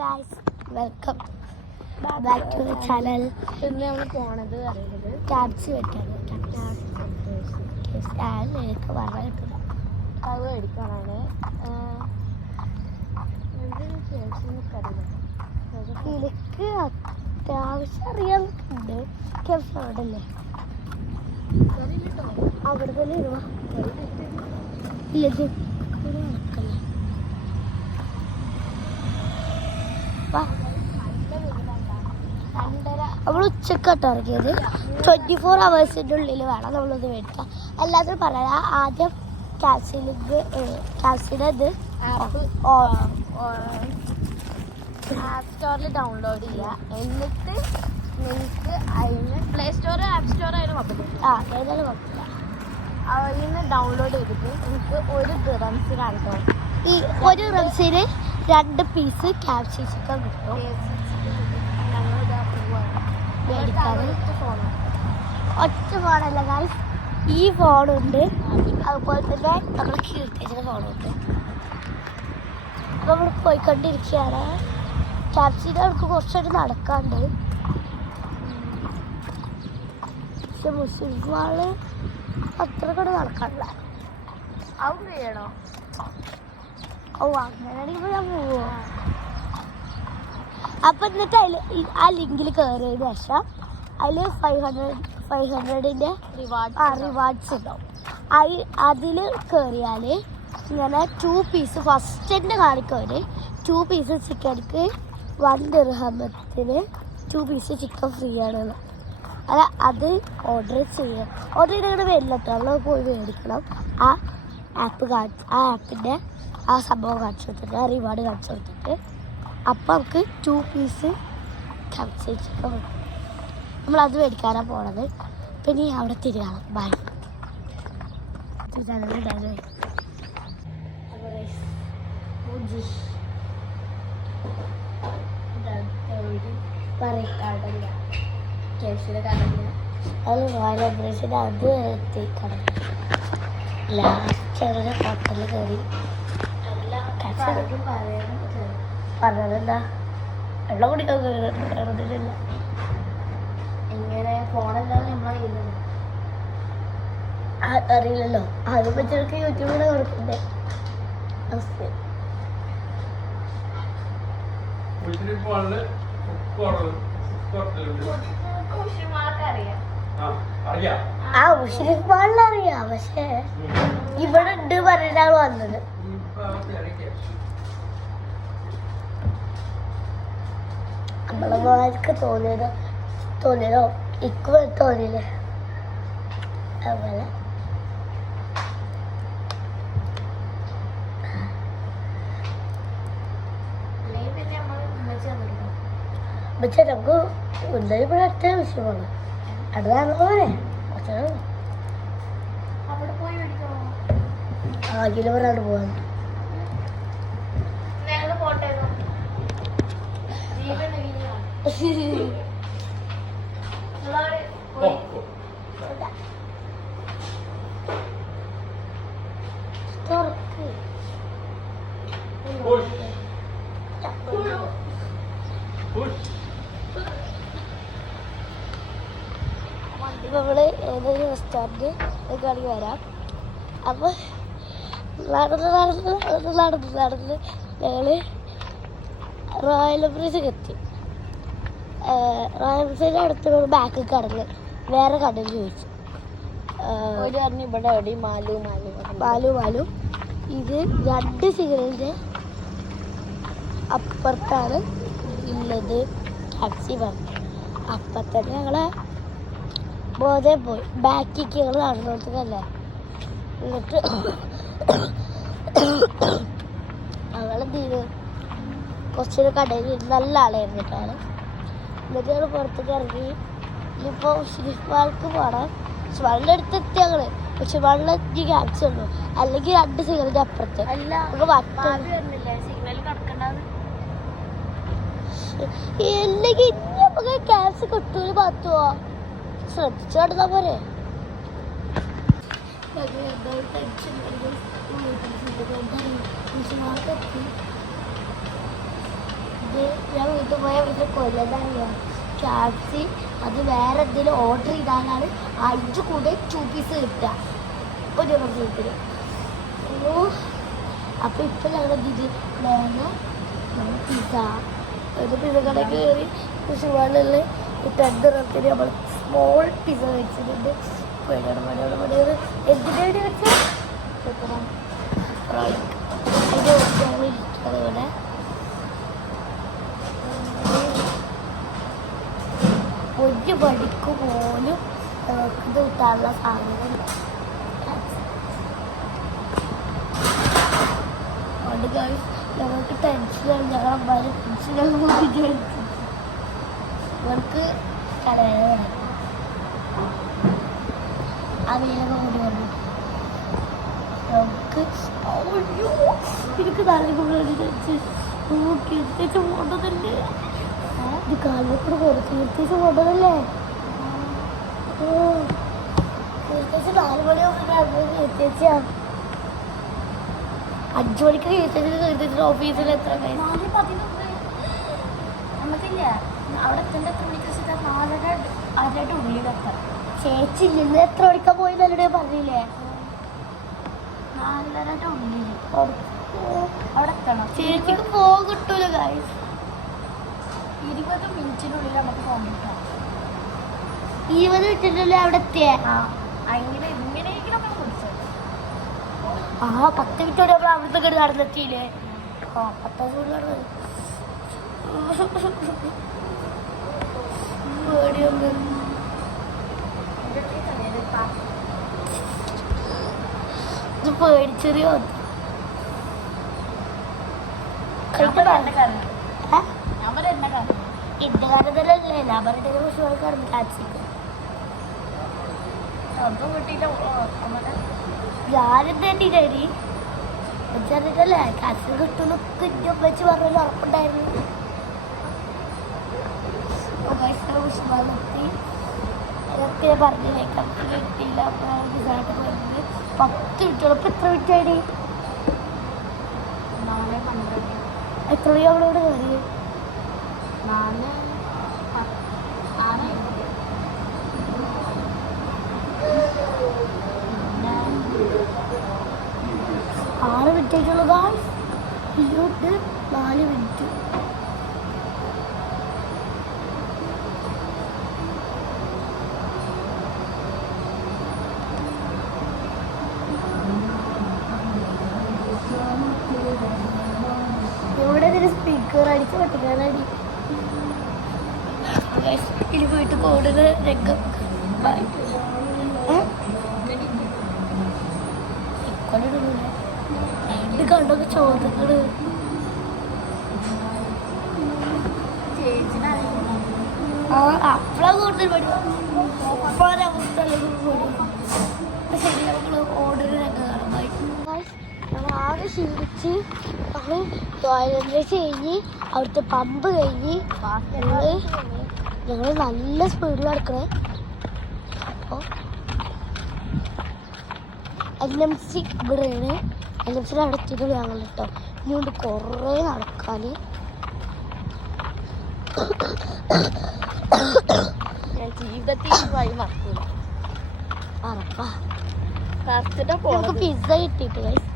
Guys, welcome back to the channel. ഇന്ന് നമ്മൾ പോണത് അറിയുന്നത് ക്യാബ്സ് വെക്കാണ്. എനിക്ക് വളരെ കിട്ടില്ല. അത് മേടിക്കാനാണ്. എനിക്ക് അത്യാവശ്യം അറിയാവുന്നുണ്ട്. ക്യാബ്സ് അവിടെ അല്ലേ? അവിടെ തന്നെ ഇടുക. ഇല്ല നടക്കല്ലേ. നമ്മൾ ഉച്ചക്കാട്ട് ഇറങ്ങിയത്. 24 hours ഉള്ളിൽ വേണം നമ്മളത് മേടിക്കാം. എല്ലാത്തിനും പറയാം. ആദ്യം ക്യാപ്സിൻ്റെ ഇത് ആപ്പ് സ്റ്റോറിൽ ഡൗൺലോഡ് ചെയ്യുക. എന്നിട്ട് നിങ്ങൾക്ക് അതിന് പ്ലേ സ്റ്റോർ ആപ്പ് സ്റ്റോർ ആയാലും കുഴപ്പമില്ല. ഏതായാലും കുഴപ്പമില്ല. അതിൽ നിന്ന് ഡൗൺലോഡ് ചെയ്തിട്ട് നിങ്ങൾക്ക് ഒരു ദിറംസിനാണ് കേട്ടോ. ഈ ഒരു റംസിന് 2 പീസ് ക്യാപ്സി ചിക്കൻ കിട്ടും. ഒറ്റ ഫോണല്ല ഗൈസ്, ഈ ഫോണുണ്ട്, അതുപോലെ തന്നെ നമ്മൾ കീർത്തിച്ചിൻ്റെ ഫോണുണ്ട്. അപ്പോൾ നമ്മൾ പോയിക്കൊണ്ടിരിക്കുകയാണ്. ക്യാപ്സിൻ്റെ അവർക്ക് കുറച്ചായിട്ട് നടക്കാണ്ട്. പക്ഷെ മുസ്ലിം മാള് അത്ര കൂടെ നടക്കാനില്ല. ഔട്ട് ചെയ്യണോ? അങ്ങനെയാണെങ്കിൽ ഞാൻ പോവോ? അപ്പം എന്നിട്ട് ആ ലിങ്കിൽ കയറിയതിന് ശേഷം അതിൽ 500ൻ്റെ റിവാർഡ്സ് ഉണ്ടാവും. അതിൽ കയറിയാൽ ഇങ്ങനെ 2 പീസ് ഫസ്റ്റ് തന്നെ കാണിക്കവർ 2 പീസ് ചിക്കനിക്ക് 1 ദിർഹത്തിന് 2 പീസ് ചിക്കൻ ഫ്രീ ആണ്. അത് ഓർഡർ ചെയ്യുക. ഓർഡർ ചെയ്തിട്ട് വരില്ല കേട്ടോ. നമ്മൾ പോയി മേടിക്കണം. ആ ആപ്പിൻ്റെ ആ സംഭവം കാണിച്ചു കൊടുത്തിട്ട്, ആ റിവാർഡ് കാണിച്ചു കൊടുത്തിട്ട് അപ്പം നമുക്ക് 2 പീസ് ക്യാപ്സി ചിക്കൻ കിട്ടും. നമ്മളത് മേടിക്കാനാണ് പോണത്. പിന്നെ അവിടെ തിരികണം. ബൈ. അത് എത്തിക്കണം. ലാസ്റ്റ് അവിടെ ഹോട്ടലിൽ കയറി പറഞ്ഞതെന്താ വെള്ളം കുടിക്കാൻ കയറുന്നില്ല. ഇങ്ങനെ ഫോണെല്ലാം നമ്മളെ കയ്യിലുണ്ട്. അറിയില്ലല്ലോ. അതിനെ പറ്റി യൂട്യൂബിൽ കൊടുക്കണ്ടേ? മുസ്ലിം പാളിലറിയാം. പക്ഷേ ഇവിടെ ഉണ്ട് പറഞ്ഞിട്ടാണ് വന്നത്. നമ്മളമാർക്ക് തോന്നിയതോ ഇക്ക് തോന്നിയില്ലേ? അതുപോലെ പക്ഷെ നമുക്ക് എന്തായാലും ഇവിടെ അടുത്ത വിഷയമാണ്. അടുത്താണല്ലോ പോലെ അവിടെ പോയി മേടിക്കണോ? ആകിലും ഒരാട് പോകാൻ ഞങ്ങൾ പോട്ടെ. നമ്മള് ഏതൊരു റെസ്റ്റോറൻറ്റ് കളി വരാം. അപ്പോൾ നടന്ന് ഞങ്ങൾ റോയൽ എംപ്രൈസിൽ എത്തി. റോയൽ എംപ്രൈസിൻ്റെ അടുത്ത് ബാക്കിൽ കടന്ന് വേറെ കടയിൽ ചോദിച്ചു. ഒരു പറഞ്ഞു ഇവിടെ എവിടെ മാലു ഇത് 2 സിഗ്നലിൻ്റെ അപ്പുറത്താണ് ഉള്ളത് ടാക്സി പറഞ്ഞു. അപ്പം തന്നെ ഞങ്ങളെ ബോധേ പോയി. ബാക്കിക്ക് ഞങ്ങൾ നടന്നോട്ടല്ലേ. എന്നിട്ട് ഞങ്ങളെന്ത് ചെയ്തു, കുറച്ചൊരു കടയിൽ നല്ല ആളായിരുന്നിട്ടാണ്. എന്നിട്ട് ഞങ്ങൾ പുറത്തേക്ക് ഇറങ്ങി. ഇനിയിപ്പോൾ ഷിഫ്മാൾക്ക് പോകണം. ഷിഫ്മാളിൻ്റെ അടുത്ത് എത്തി ഞങ്ങൾ. പക്ഷെ ഷിഫ്മാളിൽ ഈ ക്യാപ്സ് ഉള്ളൂ. അല്ലെങ്കിൽ 2 സിഗ്നലിൻ്റെ അപ്പുറത്ത് അല്ലെങ്കിൽ ഇനി നമുക്ക് ക്യാപ്സ് കിട്ടൂല്. പറ്റുമോ? ശ്രദ്ധിച്ചു നടന്നാ പോരെ. ഇത് ഞാൻ വീട്ടിൽ പോയ വീട്ടിൽ കൊല്ലതറിയാ KFC അത് വേറെ എന്തെങ്കിലും ഓർഡർ ചെയ്താലാണ് 5 കൂടെ 2 പീസ് കിട്ടുക ഒരു ദിവസത്തിന്. അപ്പോൾ ഇപ്പം ഞങ്ങൾ ഇത് പിസ്സ ഒരു പിസ്സ കടയിൽ കയറി ഷുവാനുള്ള 10 റത്തിന് നമ്മൾ സ്മോൾ പിസ്സ വെച്ചിട്ടുണ്ട്. എന്തിനു വേണ്ടി വെച്ചാൽ അതിൻ്റെ ഞങ്ങൾ ഇരിക്കുന്നത് ഇവിടെ ഒരു വടിക്ക് പോലും ഇത് കിട്ടാനുള്ള സാധ്യതയില്ല. അതുകൊണ്ട് ഗൈസ് ഞങ്ങൾക്ക് ടെൻഷനാണ്. ഞങ്ങൾ അമ്മാരെ ടെൻഷനാണ് ഇവർക്ക് കടയാണ് അവയിലൊക്കെ കൂടി വന്നു നമുക്ക് എനിക്ക് തീർച്ചയായിട്ടും പോകേണ്ടതല്ലേ ഇത് കാലിലൂടെ കുറച്ച് തീർച്ചയായിട്ടും പോകേണ്ടതല്ലേ തീർച്ചയായിട്ടും 4 മണിയാകുമ്പോൾ തീർച്ചയായും 5 മണിക്ക് തീർച്ചയായിട്ടും ഓഫീസിൽ എത്ര നമുക്കില്ല അവിടെ എത്തേണ്ട എത്ര മണിക്ക് വെച്ചിട്ട് 4:30 ഉള്ളിലെത്താം. ചേച്ചി ഇന്ന് എത്ര മണിക്കാ പോയി നല്ലൂടെ പറഞ്ഞില്ലേ 4:30 ഉള്ളിൽ അവിടെ എത്തണം. ചേച്ചിക്ക് പോകാൻ കിട്ടൂല ഗൈസ് 20 മിനിറ്റിനുള്ളിൽ നമുക്ക് പോകാൻ കിട്ടാം. 20 മിനിറ്റിനുള്ളിൽ അവിടെ എത്തിയേ അങ്ങനെ എങ്ങനെയെങ്കിലും കുടിച്ചത് 10 മിനിറ്റോടെ നമ്മൾ അവിടുത്തെ കയറി നടന്നെത്തിയില്ലേ 10 മിനിറ്റ് നടന്നത് ഇത് പേടിച്ചെറിയോ എന്റെ കാരണത്തിലല്ലേ ഞാൻ പറഞ്ഞിട്ട് പക്ഷെ കടന്നു കാച്ചിക്ക് ഞാനെന്ത് തന്നെയായി വെച്ചറിഞ്ഞിട്ടല്ലേ കാച്ചിൽ കിട്ടുന്നു വെച്ച് പറഞ്ഞൊരു ഉറപ്പുണ്ടായിരുന്നു. ഉഷ്മാനെത്തി അതൊക്കെ പറഞ്ഞില്ലേ കത്തി കിട്ടില്ല പറഞ്ഞത് 10 മിനിറ്റോളം ഇപ്പം എത്ര മിനിറ്റായി 4:12 എത്ര മണി അവളോട് കയറി 6 മിനിറ്റായിട്ടുള്ളതാ 4 മിനിറ്റ് ഇവിടെ സ്പീക്കർ അടിച്ച് പട്ടിക്കാനടി ഇനി വീട്ടിൽ കൂടുന്ന രംഗം ഇക്കൊല്ലിടുന്നില്ല ഇത് കണ്ടൊക്കെ ചോദ്യങ്ങള് അപ്പളാ കൂടുതൽ ശരി നമ്മള് ഓർഡർ രംഗം കാണുമ്പോൾ ഞങ്ങൾ ആകെ ക്ഷീണിച്ച് ഞങ്ങൾ ടോയ്ലറ്റ് കഴിഞ്ഞ് അവിടുത്തെ പമ്പ് കഴിഞ്ഞ് ഞങ്ങൾ നല്ല സ്പീഡിൽ നടക്കണേ. അപ്പോൾ LMC ഇവിടെയാണ് LMC അടുത്തിട്ടുള്ള ഞങ്ങൾ കേട്ടോ ഇനിയുണ്ട് കുറേ നടക്കാൻ. ജീവിതത്തിൽ വഴി മറക്കൂല നമുക്ക് പിസ്സ കിട്ടിയിട്ട് ഗൈസ്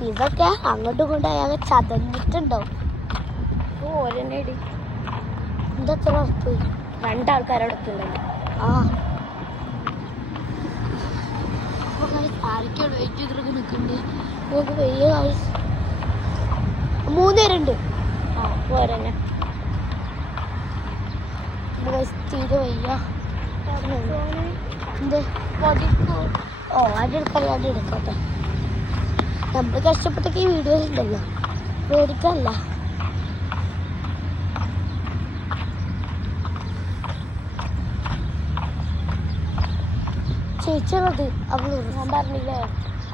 പിസ്സ ഒക്കെ അങ്ങോട്ടും ഇങ്ങോട്ടും അയാൾ ചതഞ്ഞിട്ടുണ്ടാവും. ഓരെണ്ണേടി എന്തത്ര ഉറപ്പ് 2 ആൾക്കാരോടൊത്തുണ്ടല്ലോ ആരൊക്കെയാണ് വെയിറ്റ് ചെയ്തിട്ട് നിൽക്കുന്നുണ്ട് നമുക്ക് വലിയ ഗൈസ് 3 പേരുണ്ട് ഓരെണ്ണ തീരെ വയ്യ എന്ത് അതെടുക്കല്ലാണ്ട് എടുക്കട്ടെ നമ്മൾ കഷ്ടപ്പെട്ടൊക്കെ ഈ വീഡിയോസ് ഉണ്ടല്ലോ പേടിക്കല്ല. ചേച്ചിയുള്ളത് അവള് ഞാൻ പറഞ്ഞില്ലേ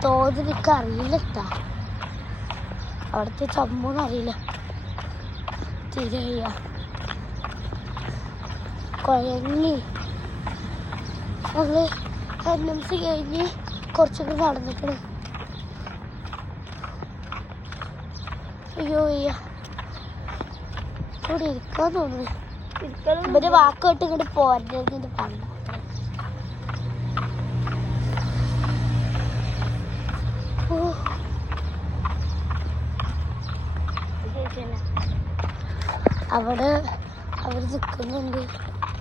തോത് എനിക്ക് അറിയില്ല കേട്ടാ അവിടുത്തെ ചമ്മൂന്ന് അറിയില്ല തീരെ വയ്യ കുഴങ്ങി. ഞങ്ങള് LMC കഴിഞ്ഞ് കുറച്ചൊക്കെ നടന്നിക്കണ്. അയ്യോ വയ്യ ഇവിടെ ഇരിക്കാൻ തോന്നുന്നു. ഇവര് വാക്കോട്ട് ഇങ്ങോട്ട് പോരരുത് പറഞ്ഞു. അവിടെ അവർ നിൽക്കുന്നുണ്ട്,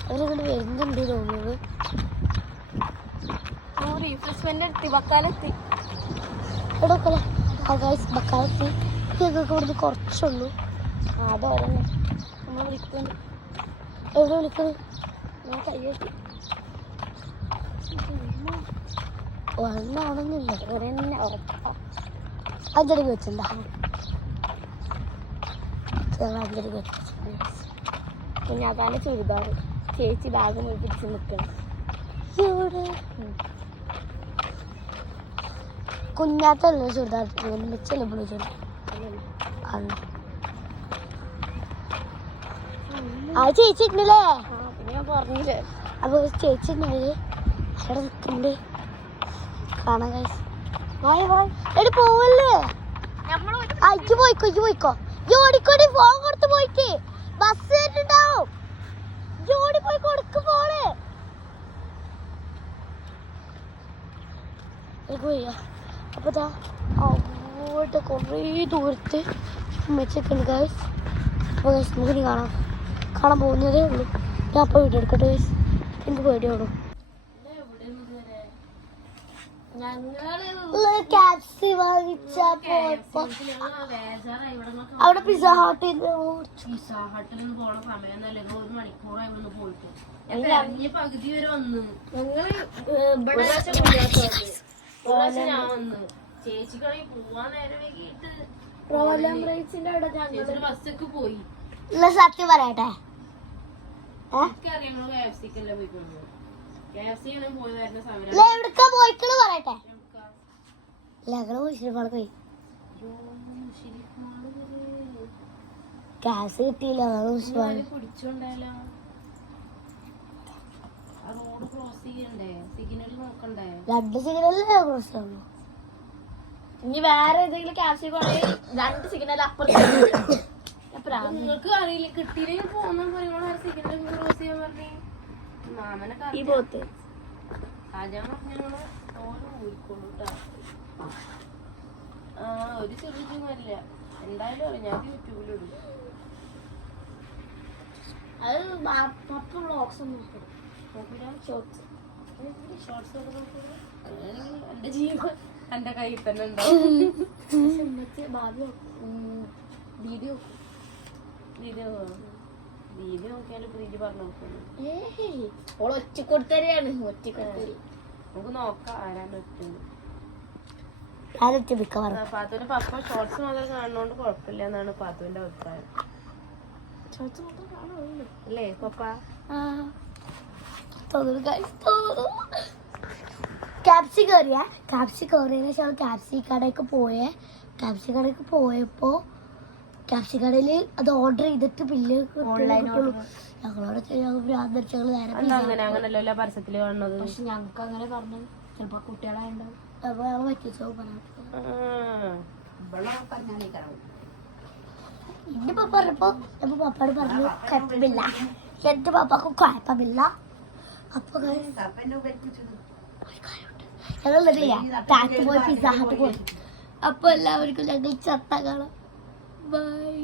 അവരിങ്ങോട്ട് വരുന്നുണ്ട് തോന്നുന്നത്. ബക്കാലെത്തി ബക്കാലെത്തി. ഞങ്ങൾക്ക് ഇവിടുന്ന് കുറച്ചുള്ളൂ. അതോടെ നമ്മൾ വിളിക്കുന്നു. എവിടെ വിളിക്കുന്നു? ഞാൻ കയ്യെത്തി ഒന്നാണെന്നില്ല. ഒരെന്നെ ഉറപ്പാ. അഞ്ചരക്ക് വെച്ചിട്ടുണ്ടോ? അഞ്ചരക്ക് വെച്ചു. കുഞ്ഞാക്കാൻ്റെ ചുരിദാർ ചേച്ചി ബാഗ് പിടിച്ച് നിൽക്കണം. കുഞ്ഞാത്തല്ല ചുരിദാർ മെച്ചല്ലേ ബ്ലൂ ചുരിദാർ. ആ ചേച്ചി ഉണ്ടല്ലേ? പിന്നെ ഞാൻ പറഞ്ഞില്ലേ. അപ്പൊ ചേച്ചി ഉണ്ടായത് അവിടെ നിൽക്കുന്നുണ്ട്. കാണാൻ കഴിച്ചു. എടി പോവല്ലേ? അയ്യോ പോയിക്കോ. ജോഡിക്കോടി ഫോൺ കൊടുത്ത് പോയിട്ട് ബസ് വരുന്നുണ്ടാവും. ജോഡി പോയി കൊടുക്ക് ഫോണ്. അപ്പൊ അവിടെ കുറേ ദൂരത്ത് ഉമ്മച്ചൊക്കെയുണ്ട് ഗൈസ്. അപ്പോൾ ഗൈസ് നമുക്കിനി കാണാൻ പോകുന്നതേ ഉള്ളൂ. ഞാൻ അപ്പോൾ വീഡിയോ എടുക്കട്ടെ ഗൈസ്. എനിക്ക് പേടിയുള്ളൂ. അവിടെ പിസ്സ ഹട്ടിൽ പോണ സമയം 1 മണിക്കൂറായി പോയിട്ട് പകുതി വരെ വന്നു. ഞാൻ വന്നു. ചേച്ചിക്കണി പോവാൻ നേരം വൈകിട്ട് ബസ്സൊക്കെ പോയി. സത്യം പറയട്ടെ, എനിക്കറിയാം ഞങ്ങള് KFC-ക്കല്ലേ പോയിക്കൊണ്ടു. KFC പോയി വരുന്ന സമയം എവിടക്കാ പോയിക്കള് പറയട്ടെ. ഞങ്ങള് മുഷിരിപ്പാട് പോയി. ക്യാഷ് കിട്ടിയില്ല. പിടിച്ചോണ്ടായാലോ? റോഡ് ക്രോസ് ചെയ്യണ്ടേ? സിഗ്നൽ നോക്കണ്ടേ? 2 സിഗ്നലല്ലേ ക്രോസ് ചെയ്യുള്ളൂ. ഇനി വേറെ ഏതെങ്കിലും ക്യാഷ് 2 സിഗ്നൽ അപ്പുറത്ത് നിങ്ങൾക്ക് അറിയില്ല. കിട്ടിയില്ലെങ്കിൽ പോന്ന പറയുമ്പോൾ സിഗ്നൽ ക്രോസ് ചെയ്യാൻ പറഞ്ഞു. മാമനെ ഈ പോത്ത് രാജാ ഞങ്ങള് ഓരോ ഊരിക്കൊള്ളു കേട്ടോ. ഒരു ചെറിയൊന്നുമല്ല. എന്തായാലും അറിയാം. ഞാൻ യൂട്യൂബിലിടും. അത് പപ്പ വ്ളോഗ്സ് ഒന്നും ഷോർട്സ് എന്റെ ജീവൻ എന്റെ കയ്യിൽ തന്നെ ഉണ്ടാവും. വീഡിയോ നോക്കിയാലും പ്രീതി പറഞ്ഞു നോക്കുന്നു. ഓൾ ഒറ്റക്കൊടുത്തരെയാണ്. നമുക്ക് നോക്കാം ആരാണ് ഒറ്റുന്നത്. പാത്തുവിന്റെ പപ്പ ഷോർട്സ് മാത്രം കാണുന്നോണ്ട് കുഴപ്പമില്ല എന്നാണ് പാത്തുവിന്റെ അഭിപ്രായം. ഷോർട്സ് മാത്രം കാണുള്ളൂ അല്ലേ പപ്പ? ക്യാപ്സി കയറിയതിനു ശേഷം ക്യാപ്സി കടയ്ക്ക് പോയപ്പോ ക്യാപ്സി കടയില് അത് ഓർഡർ ചെയ്തിട്ട് ബില്ല് കിട്ടുള്ളൂ. ഞങ്ങളോട് അങ്ങനല്ലോ പരസ്യത്തില് കാണുന്നത്. പക്ഷെ ഞങ്ങക്ക് അങ്ങനെ പറഞ്ഞു. ചിലപ്പോ കുട്ടികളായിട്ടുണ്ടാവും. അപ്പൊ ഞങ്ങൾ പറ്റിച്ചോ പറഞ്ഞു. എന്റെ പപ്പ പറഞ്ഞപ്പോ പപ്പാട് പറഞ്ഞു കുഴപ്പമില്ല. എന്റെ പപ്പാക്കും കുഴപ്പമില്ല. അപ്പൊ ഞങ്ങൾ ടാറ്റ് പോയി പിസ്സ ഹട്ട് പോയി. അപ്പൊ എല്ലാവർക്കും ഞങ്ങൾ ചത്ത കാണാം. ബൈ.